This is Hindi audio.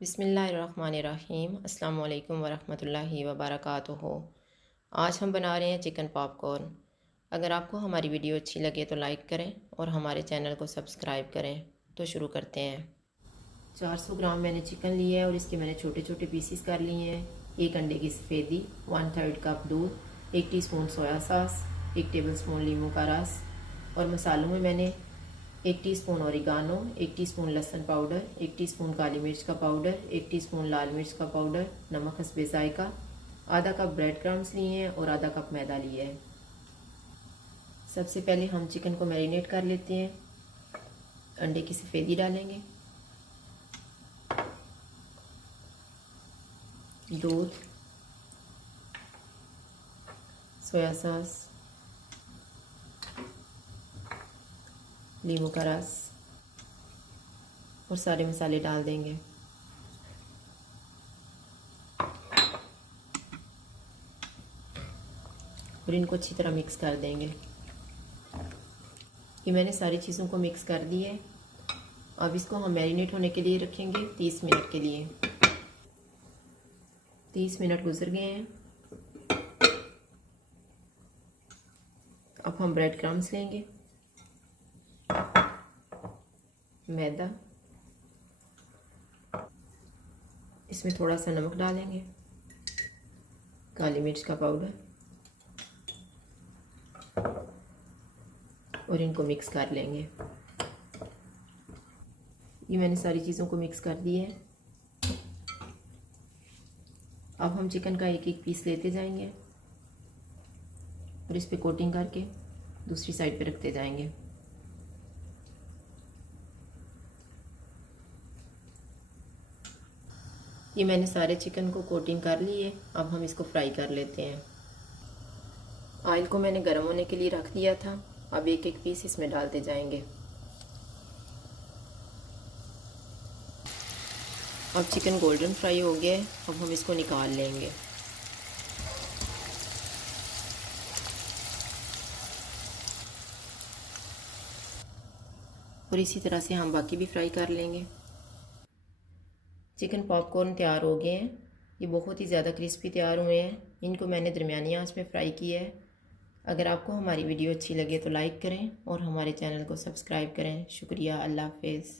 बिस्मिल्लाहिर्रहमानिर्रहीम। अस्सलाम वालेकुम वरहमतुल्लाहि वबरकातुहू। आज हम बना रहे हैं चिकन पॉपकॉर्न। अगर आपको हमारी वीडियो अच्छी लगे तो लाइक करें और हमारे चैनल को सब्सक्राइब करें। तो शुरू करते हैं। 400 ग्राम मैंने चिकन लिया है और इसके मैंने छोटे छोटे पीसीस कर लिए हैं। एक अंडे की सफ़ेदी, 1/3 कप दूध, 1 टीस्पून सोया सॉस, 1 टेबलस्पून नींबू का रस। और मसालों में मैंने 1 टीस्पून ओरिगानो, 1 टीस्पून लहसुन पाउडर, 1 टीस्पून काली मिर्च का पाउडर, 1 टीस्पून लाल मिर्च का पाउडर, नमक हस्बे जायका, आधा कप ब्रेड क्रम्स लिए हैं और आधा कप मैदा लिया है। सबसे पहले हम चिकन को मैरिनेट कर लेते हैं। अंडे की सफ़ेदी डालेंगे, दूध, सोया सॉस, नींबू का रस और सारे मसाले डाल देंगे। और इनको अच्छी तरह मिक्स कर देंगे। ये मैंने सारी चीज़ों को मिक्स कर दी है। अब इसको हम मैरिनेट होने के लिए रखेंगे 30 मिनट के लिए। 30 मिनट गुजर गए हैं। अब हम ब्रेड क्रम्स लेंगे, मैदा, इसमें थोड़ा सा नमक डालेंगे, काली मिर्च का पाउडर और इनको मिक्स कर लेंगे। ये मैंने सारी चीज़ों को मिक्स कर दी है। अब हम चिकन का एक एक पीस लेते जाएंगे और इस पे कोटिंग करके दूसरी साइड पे रखते जाएंगे। ये मैंने सारे चिकन को कोटिंग कर ली है। अब हम इसको फ्राई कर लेते हैं। ऑयल को मैंने गर्म होने के लिए रख दिया था। अब एक एक पीस इसमें डालते जाएंगे। अब चिकन गोल्डन फ्राई हो गया है। अब हम इसको निकाल लेंगे। और इसी तरह से हम बाकी भी फ्राई कर लेंगे। चिकन पॉपकॉर्न तैयार हो गए हैं। ये बहुत ही ज़्यादा क्रिस्पी तैयार हुए हैं। इनको मैंने दरमियानी आंच में फ्राई किया है। अगर आपको हमारी वीडियो अच्छी लगे तो लाइक करें और हमारे चैनल को सब्सक्राइब करें। शुक्रिया। अल्लाह हाफ़िज़।